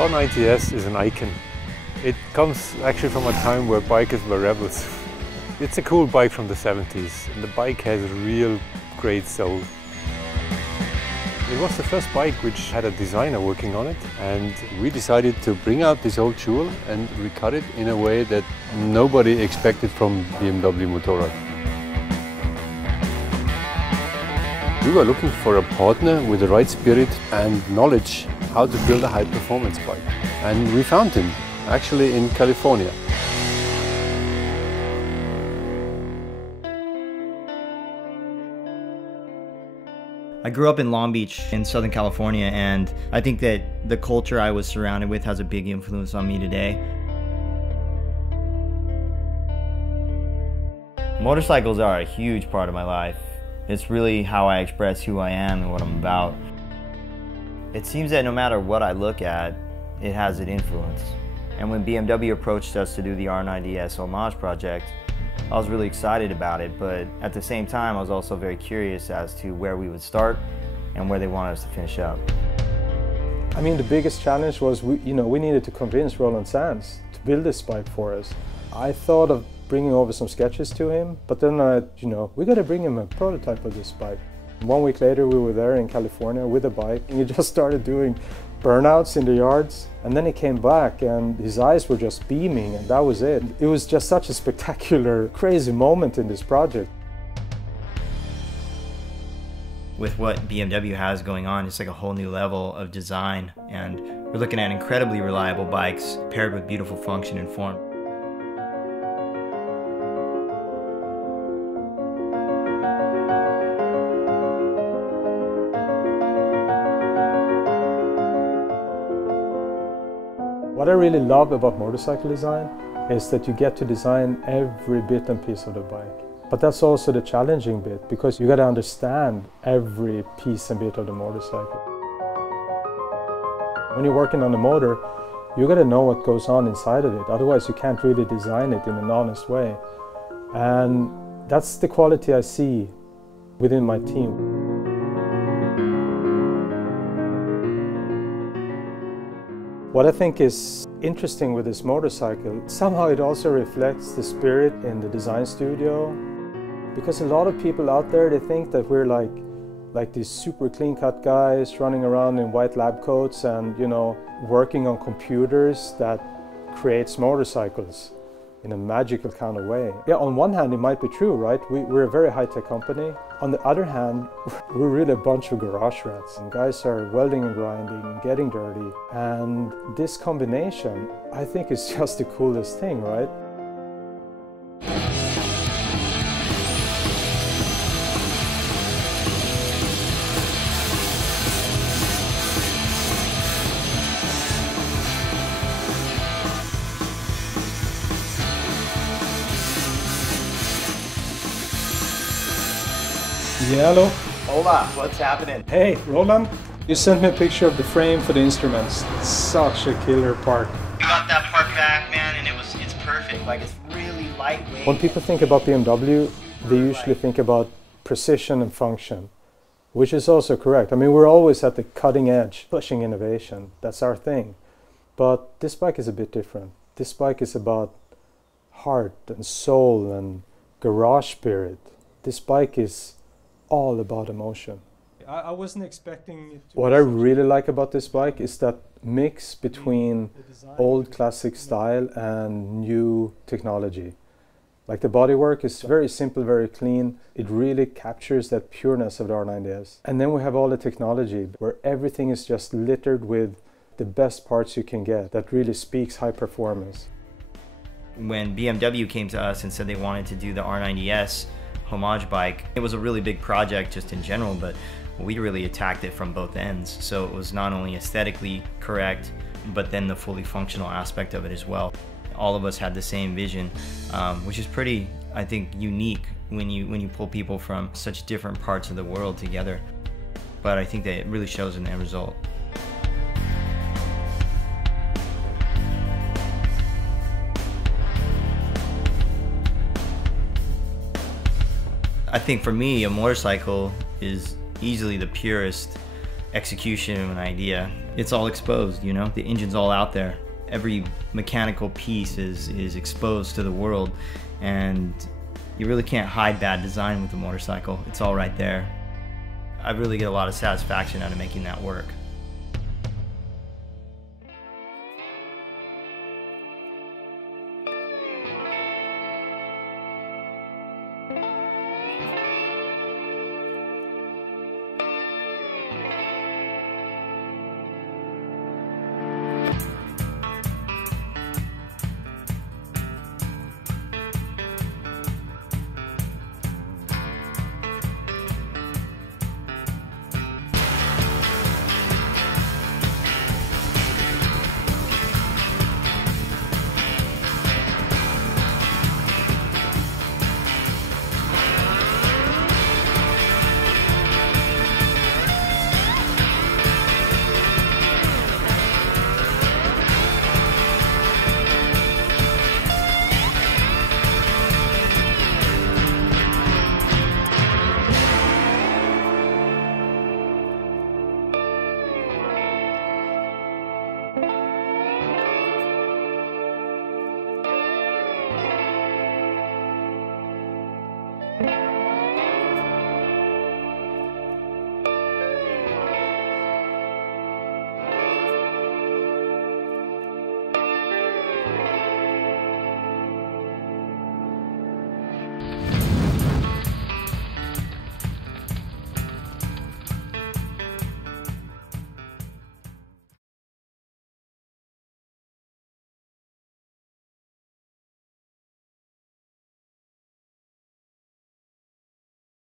R90S is an icon. It comes actually from a time where bikers were rebels. It's a cool bike from the 70s, and the bike has a real great soul. It was the first bike which had a designer working on it, and we decided to bring out this old jewel and recut it in a way that nobody expected from BMW Motorrad. We were looking for a partner with the right spirit and knowledge how to build a high-performance bike. And we found him, actually in California. I grew up in Long Beach in Southern California, and I think that the culture I was surrounded with has a big influence on me today. Motorcycles are a huge part of my life. It's really how I express who I am and what I'm about. It seems that no matter what I look at, it has an influence. And when BMW approached us to do the R90S homage project, I was really excited about it, but at the same time I was also very curious as to where we would start and where they wanted us to finish up. I mean, the biggest challenge was we needed to convince Roland Sands to build this bike for us. I thought of bringing over some sketches to him, but then we got to bring him a prototype of this bike. 1 week later we were there in California with a bike, and he just started doing burnouts in the yards, and then he came back and his eyes were just beaming, and that was it. It was just such a spectacular, crazy moment in this project. With what BMW has going on, it's like a whole new level of design, and we're looking at incredibly reliable bikes paired with beautiful function and form. What I really love about motorcycle design is that you get to design every bit and piece of the bike. But that's also the challenging bit, because you got to understand every piece and bit of the motorcycle. When you're working on the motor, you got to know what goes on inside of it, otherwise you can't really design it in an honest way. And that's the quality I see within my team. What I think is interesting with this motorcycle, somehow it also reflects the spirit in the design studio. Because a lot of people out there, they think that we're like these super clean-cut guys running around in white lab coats and, working on computers that creates motorcycles in a magical kind of way. Yeah, on one hand it might be true, right? We're a very high-tech company. On the other hand, we're really a bunch of garage rats. And guys are welding and grinding and getting dirty. And this combination, I think, is just the coolest thing, right? Yeah, hello. Hola, what's happening? Hey, Roland, you sent me a picture of the frame for the instruments. It's such a killer part. We got that part back, man, and it's perfect. Like, it's really lightweight. When people think about BMW, they usually think about precision and function, which is also correct. I mean, we're always at the cutting edge, pushing innovation. That's our thing. But this bike is a bit different. This bike is about heart and soul and garage spirit. This bike is all about emotion. I wasn't expecting it to. What I really like about this bike is that mix between old classic style and new technology. Like, the bodywork is very simple, very clean. It really captures that pureness of the R90S. And then we have all the technology where everything is just littered with the best parts you can get that really speaks high performance. When BMW came to us and said they wanted to do the R90S homage bike, it was a really big project just in general, but we really attacked it from both ends. So it was not only aesthetically correct, but then the fully functional aspect of it as well. All of us had the same vision, which is pretty, I think, unique when you pull people from such different parts of the world together. But I think that it really shows in the end result. I think for me, a motorcycle is easily the purest execution of an idea, it's all exposed, you know? The engine's all out there. Every mechanical piece is exposed to the world, and you really can't hide bad design with a motorcycle. It's all right there. I really get a lot of satisfaction out of making that work.